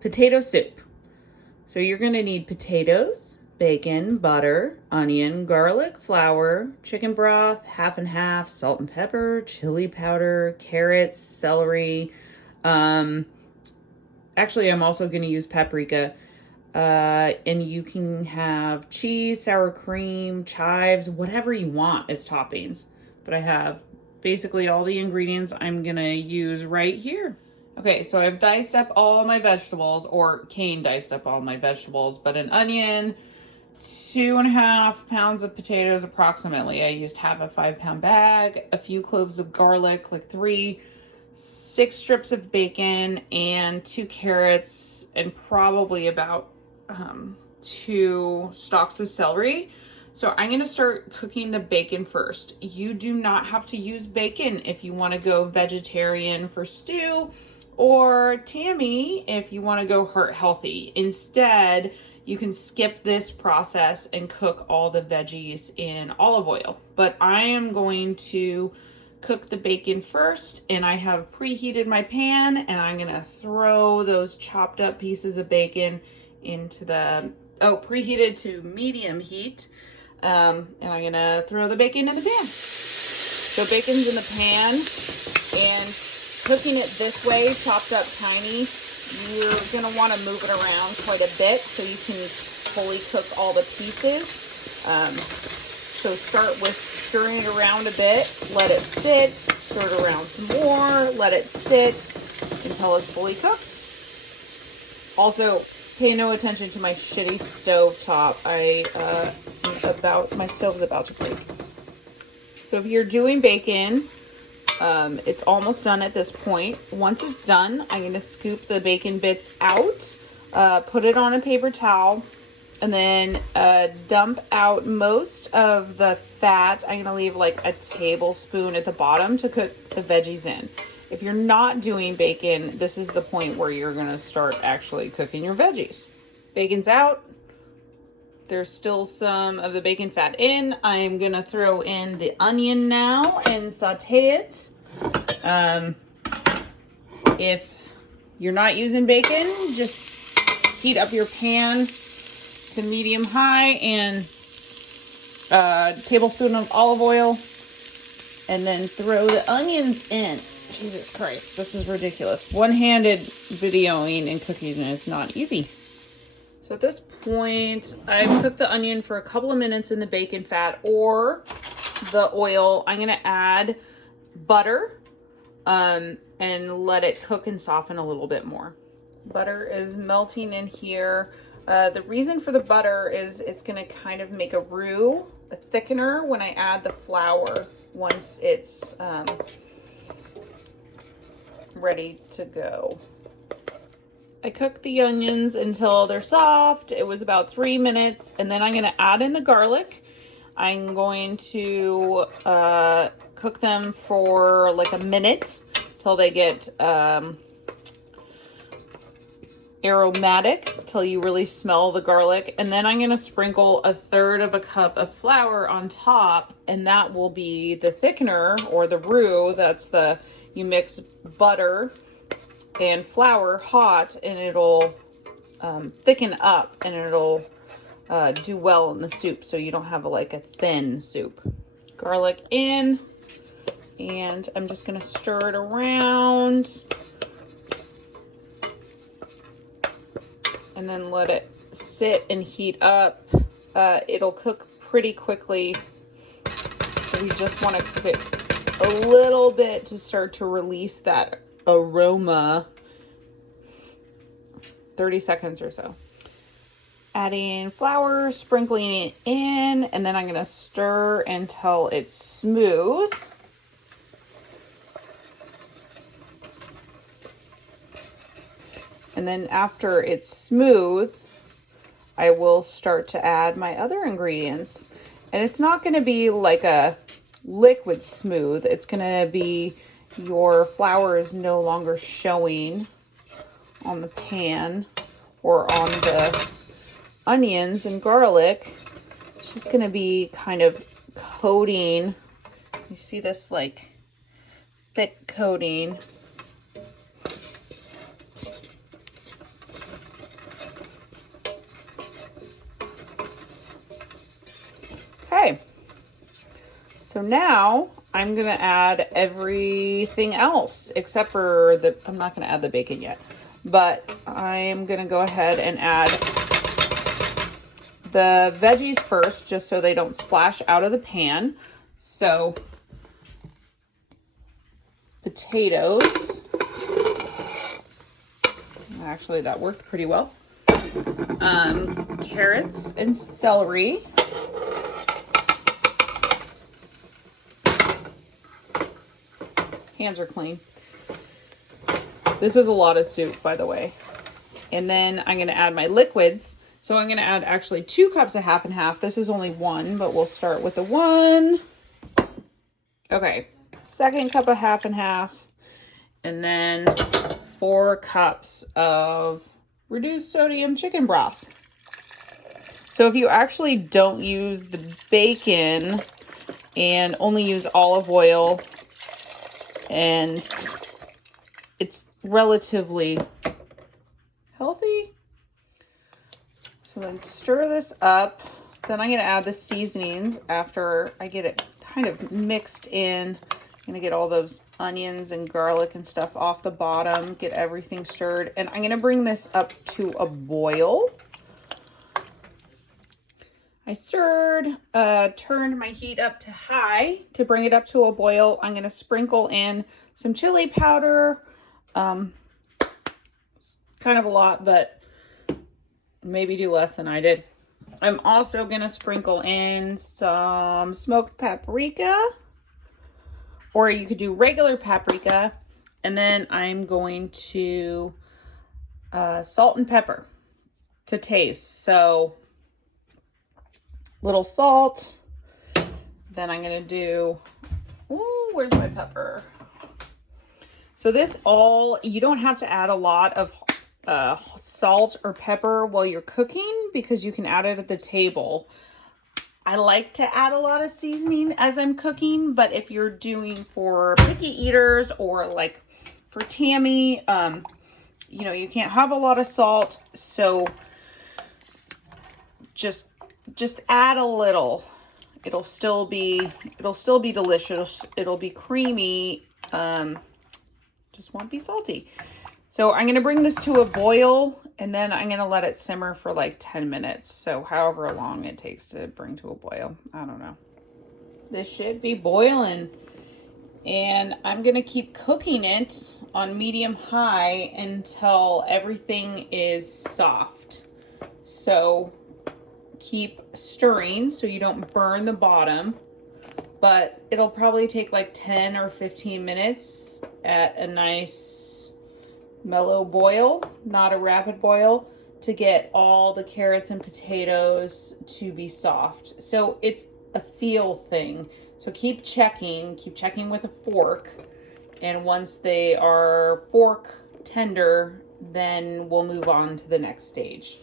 Potato soup. So you're gonna need potatoes, bacon, butter, onion, garlic, flour, chicken broth, half and half, salt and pepper, chili powder, carrots, celery. Um, Actually, I'm also gonna use paprika. And you can have cheese, sour cream, chives, whatever you want as toppings. But I have basically all the ingredients I'm gonna use right here. Okay, so I've diced up all my vegetables, or Kane diced up all my vegetables, but an onion, 2.5 pounds of potatoes approximately. I used half a 5 pound bag, a few cloves of garlic, like three, 6 strips of bacon, and 2 carrots, and probably about 2 stalks of celery. So I'm going to start cooking the bacon first. You do not have to use bacon if you want to go vegetarian for stew, or Tammy if you want to go heart healthy. Instead, you can skip this process and cook all the veggies in olive oil. But I am going to cook the bacon first, and I have preheated my pan, and I'm gonna throw those chopped up pieces of bacon into the, preheated to medium heat, and I'm gonna throw the bacon in the pan. So bacon's in the pan, and cooking it this way, chopped up tiny, you're gonna want to move it around quite a bit so you can fully cook all the pieces. So start with stirring it around a bit, let it sit, stir it around some more, let it sit until it's fully cooked. Also, pay no attention to my shitty stove top. My stove's about to break. So if you're doing bacon, it's almost done at this point. Once it's done, I'm going to scoop the bacon bits out, put it on a paper towel, and then dump out most of the fat. I'm going to leave like a tablespoon at the bottom to cook the veggies in. If you're not doing bacon, this is the point where you're going to start actually cooking your veggies. Bacon's out. There's still some of the bacon fat in. I'm gonna throw in the onion now and saute it. If you're not using bacon, just heat up your pan to medium high and a tablespoon of olive oil, and then throw the onions in. Jesus Christ, this is ridiculous. One-handed videoing and cooking is not easy. So at this point, I've cooked the onion for a couple of minutes in the bacon fat or the oil. I'm going to add butter and let it cook and soften a little bit more. Butter is melting in here. The reason for the butter is it's going to kind of make a roux, a thickener when I add the flour once it's ready to go. I cooked the onions until they're soft. It was about 3 minutes, and then I'm going to add in the garlic. I'm going to cook them for like a minute till they get aromatic, till you really smell the garlic. And then I'm going to sprinkle 1/3 of a cup of flour on top, and that will be the thickener or the roux. You mix butter and flour hot, and it'll thicken up, and it'll do well in the soup, so you don't have a thin soup. Garlic in, and I'm just gonna stir it around and then let it sit and heat up. It'll cook pretty quickly. We just want to cook it a little bit to start to release that aroma. 30 seconds or so. Adding flour, sprinkling it in, and then I'm going to stir until it's smooth. And then after it's smooth, I will start to add my other ingredients. And it's not going to be like a liquid smooth. It's going to be your flour is no longer showing on the pan or on the onions and garlic. It's just going to be kind of coating. You see this like thick coating. So now I'm gonna add everything else except for I'm not gonna add the bacon yet, but I'm gonna go ahead and add the veggies first, just so they don't splash out of the pan. So potatoes, actually that worked pretty well. Carrots and celery. Hands are clean. This is a lot of soup, by the way. And then I'm going to add my liquids. So I'm going to add actually 2 cups of half and half. This is only 1, but we'll start with the 1. Okay, 2nd cup of half and half. And then 4 cups of reduced sodium chicken broth. So if you actually don't use the bacon and only use olive oil, and it's relatively healthy. So then stir this up. Then I'm going to add the seasonings after I get it kind of mixed in. I'm going to get all those onions and garlic and stuff off the bottom, get everything stirred. And I'm going to bring this up to a boil. I stirred, turned my heat up to high to bring it up to a boil. I'm going to sprinkle in some chili powder. Kind of a lot, but maybe do less than I did. I'm also going to sprinkle in some smoked paprika, or you could do regular paprika. And then I'm going to salt and pepper to taste. So little salt. Then I'm going to do, ooh, where's my pepper? So this all, you don't have to add a lot of salt or pepper while you're cooking, because you can add it at the table. I like to add a lot of seasoning as I'm cooking, but if you're doing for picky eaters or like for Tammy, you know, you can't have a lot of salt. So just add a little. It'll still be delicious. It'll be creamy. Just won't be salty. So I'm going to bring this to a boil, and then I'm going to let it simmer for like 10 minutes. So however long it takes to bring to a boil. I don't know. This should be boiling, and I'm going to keep cooking it on medium high until everything is soft. So keep stirring so you don't burn the bottom, but it'll probably take like 10 or 15 minutes at a nice mellow boil, not a rapid boil, to get all the carrots and potatoes to be soft. So it's a feel thing. So keep checking with a fork, and once they are fork tender, then we'll move on to the next stage.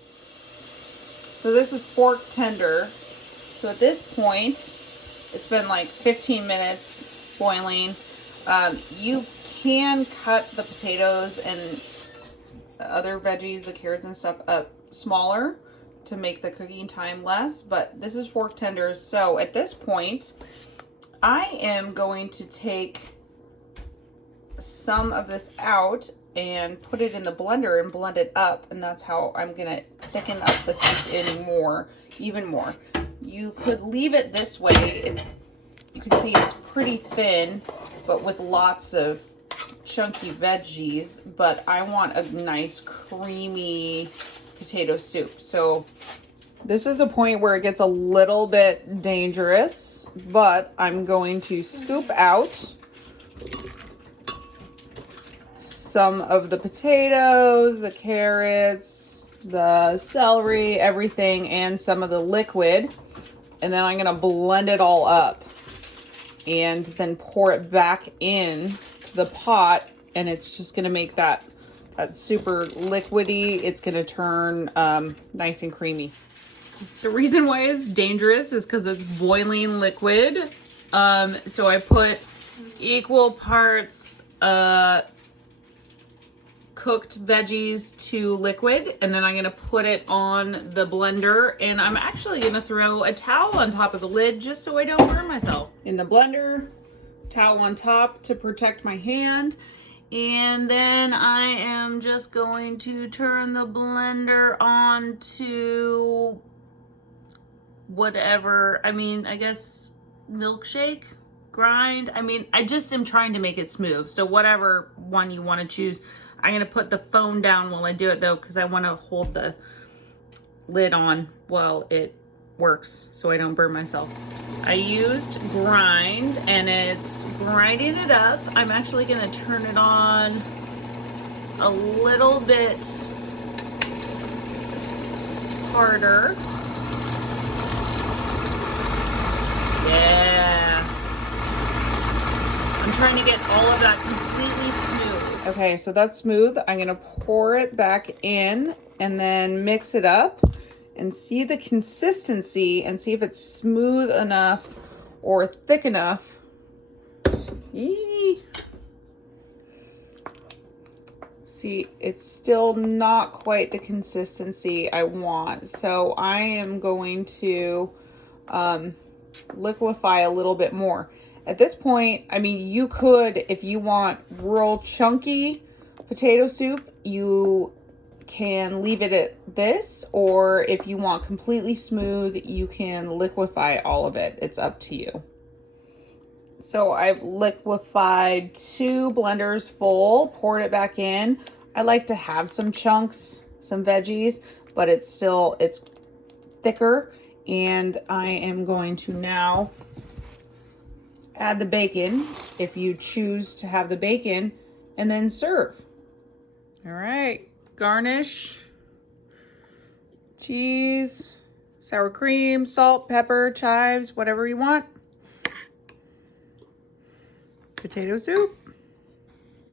So this is fork tender. So at this point, it's been like 15 minutes boiling. You can cut the potatoes and the other veggies, the carrots and stuff, up smaller to make the cooking time less, but this is fork tenders. So at this point, I am going to take some of this out and put it in the blender and blend it up, and that's how I'm gonna thicken up the soup even more. You could leave it this way. You can see it's pretty thin, but with lots of chunky veggies, but I want a nice creamy potato soup. So this is the point where it gets a little bit dangerous, but I'm going to scoop out some of the potatoes, the carrots, the celery, everything, and some of the liquid. And then I'm going to blend it all up and then pour it back in to the pot. And it's just going to make that super liquidy. It's going to turn nice and creamy. The reason why it's dangerous is because it's boiling liquid. So I put equal parts cooked veggies to liquid, and then I'm gonna put it on the blender, and I'm actually gonna throw a towel on top of the lid just so I don't burn myself. In the blender, towel on top to protect my hand, and then I am just going to turn the blender on to whatever, I guess milkshake, grind. I just am trying to make it smooth. So whatever one you want to choose. I'm going to put the phone down while I do it though, because I want to hold the lid on while it works so I don't burn myself. I used grind and it's grinding it up. I'm actually going to turn it on a little bit harder. Yeah. I'm trying to get all of that completely smooth. Okay, so that's smooth. I'm gonna pour it back in and then mix it up and see the consistency and see if it's smooth enough or thick enough. Eee. See, it's still not quite the consistency I want. So I am going to liquefy a little bit more. At this point, you could, if you want real chunky potato soup, you can leave it at this, or if you want completely smooth, you can liquefy all of it. It's up to you. So I've liquefied 2 blenders full, poured it back in. I like to have some chunks, some veggies, but it's thicker. And I am going to now add the bacon, if you choose to have the bacon, and then serve. All right, garnish, cheese, sour cream, salt, pepper, chives, whatever you want. Potato soup.